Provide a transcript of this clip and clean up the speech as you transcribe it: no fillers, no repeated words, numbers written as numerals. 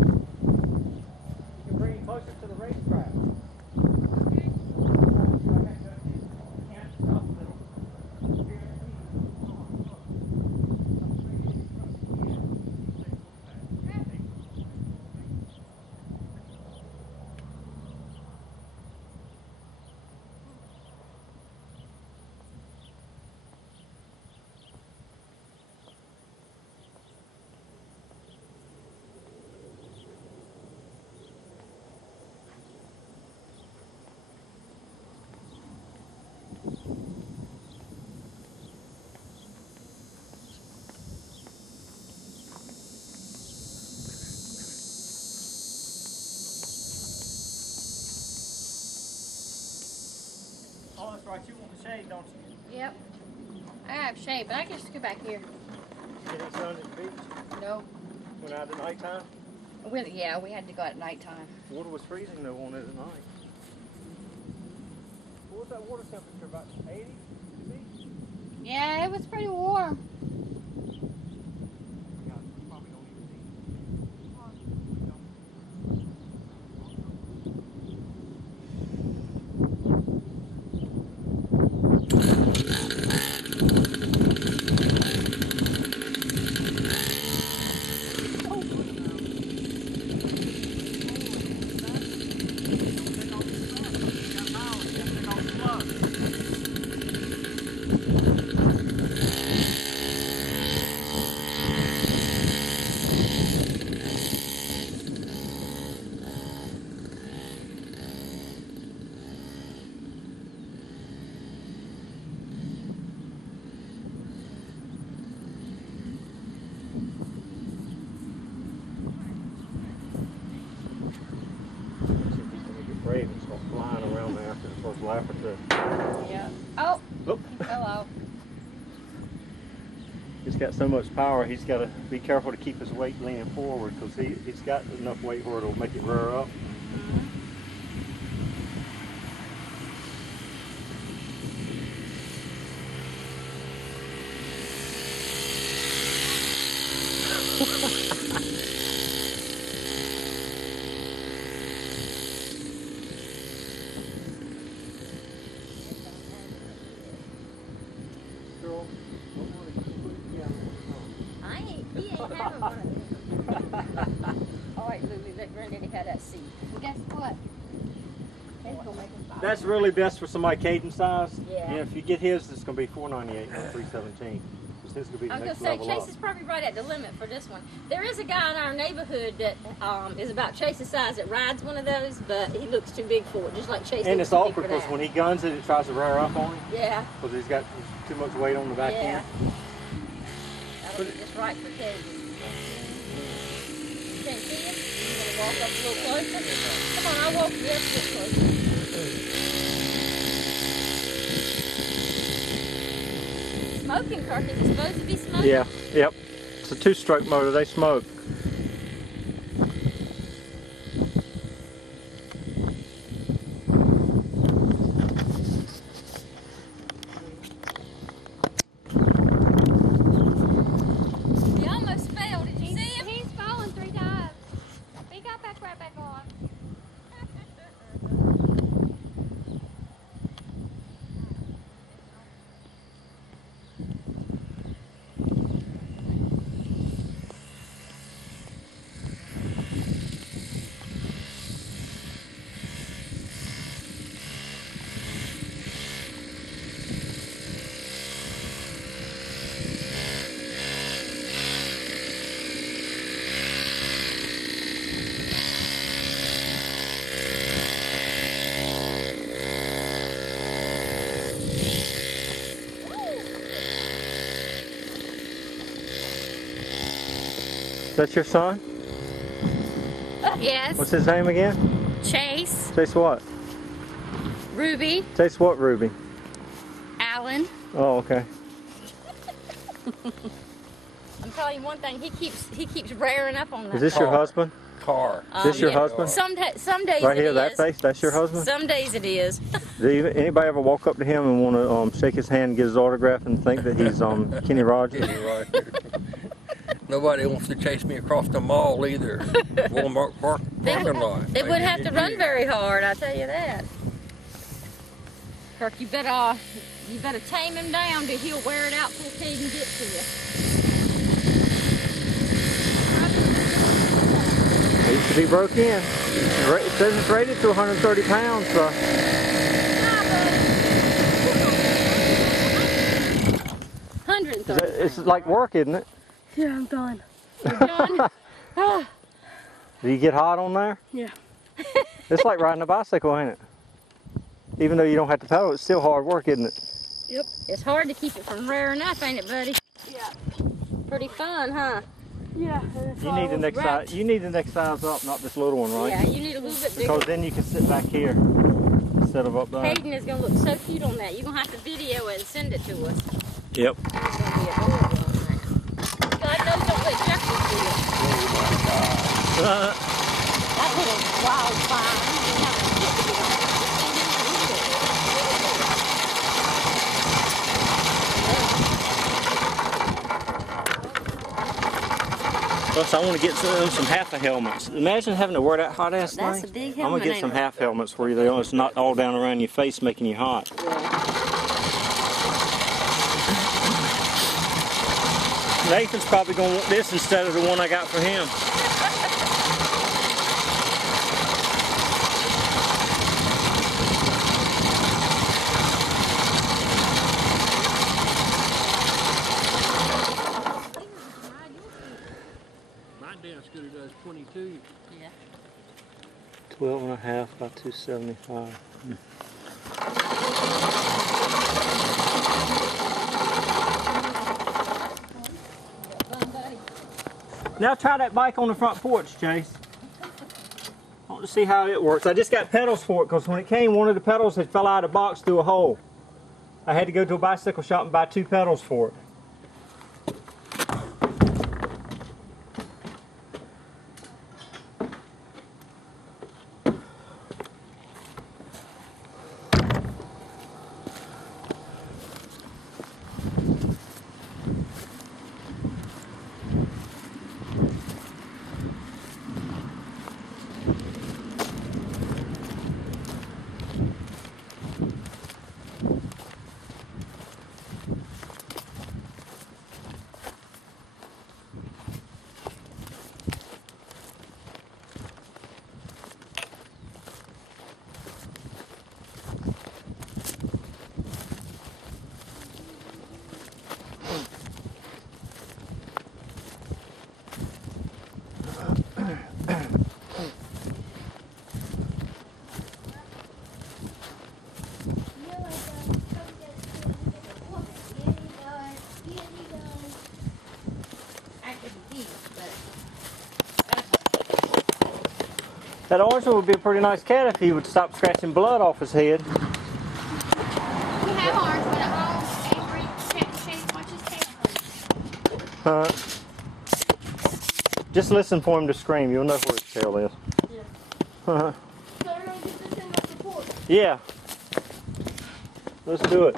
can bring him closer to the racetrack. Oh, that's right. You want the shade, don't you? Yep. I have shade, but I can just go back here. Get it sun at the beach? No. Went out at nighttime? Yeah, we had to go at nighttime. Water was freezing though on it at night. What was that water temperature? About 80 at the beach? Yeah, it was pretty warm. Yeah, we probably don't even need brave and start flying around there after the first lap or two. Yeah. Oh, Oop. he fell out. He's got so much power, he's got to be careful to keep his weight leaning forward because he's got enough weight where it'll make it rear up. He ain't having one of them. All right, Lily, let Granddaddy have that seat. Well, guess what? He's gonna make us buy That's really best for somebody Cadens size. Yeah. If you get his, it's going to be $498, not $317. Because his will be the I was next going to level say, up. Chase is probably right at the limit for this one. There is a guy in our neighborhood that is about Chase's size that rides one of those, but he looks too big for it, just like Chase And looks it's too big awkward for because that. when he guns it, it tries to rear up on him. Yeah, Because he's got too much weight on the back yeah. end. That'll be just right for Chase. You can't see him? You want to walk up a little closer? Come on, I'll walk this a little closer. Smoking car, is it supposed to be smoking? Yeah, yep. It's a two-stroke motor. They smoke. He almost fell. Did you see him? He's fallen 3 times. He got back right back on. That's your son? Yes. What's his name again? Chase, Chase what? Ruby, Chase what, Ruby? Alan. Oh, okay. I'm telling you one thing, he keeps rearing up on that. Is this your husband? Car. Is this your yeah. husband? Some days Right it here, that is. face? That's your husband? Some days it is. Anybody ever walk up to him and want to shake his hand and get his autograph and think that he's Kenny Rogers? Right. Nobody wants to chase me across the mall either. Walmart parking lot. They wouldn't have to run very hard, I tell you that. Kirk, you better tame him down till he'll wear it out before he can get to you. Needs to be broke in. It says it's rated to 130 pounds, so. 130. It's like work, isn't it? Yeah, I'm done. You're done? Do you get hot on there? Yeah. It's like riding a bicycle, ain't it? Even though you don't have to pedal, it's still hard work, isn't it? Yep. It's hard to keep it from rearing up, ain't it, buddy? Yeah. Pretty fun, huh? Yeah. You need the next size. You need the next size up, not this little one, right? Yeah, you need a little bit bigger. Because then you can sit back here instead of up there. Caden is going to look so cute on that. You're going to have to video it and send it to us. Yep. He's going to be adorable on that. God knows don't let Jeffrey do it. That little wildfire. Plus, I want to get some half a helmets. Imagine having to wear that hot ass thing. That's a big helmet. I'm gonna get some half helmets where it's not all down around your face making you hot. Yeah. Nathan's probably gonna want this instead of the one I got for him. Scooter does 22. Yeah. 12 and a half by 275. Now try that bike on the front porch, Chase. I want to see how it works. I just got pedals for it because when it came, one of the pedals had fell out of the box through a hole. I had to go to a bicycle shop and buy 2 pedals for it. That orange one would be a pretty nice cat if he would stop scratching blood off his head. We have ours, but at home, Avery, Chase watches tail. Just listen for him to scream. You'll know where his tail is. Yeah. Uh-huh. So we're going to get this thing off the porch. Yeah. Let's do it.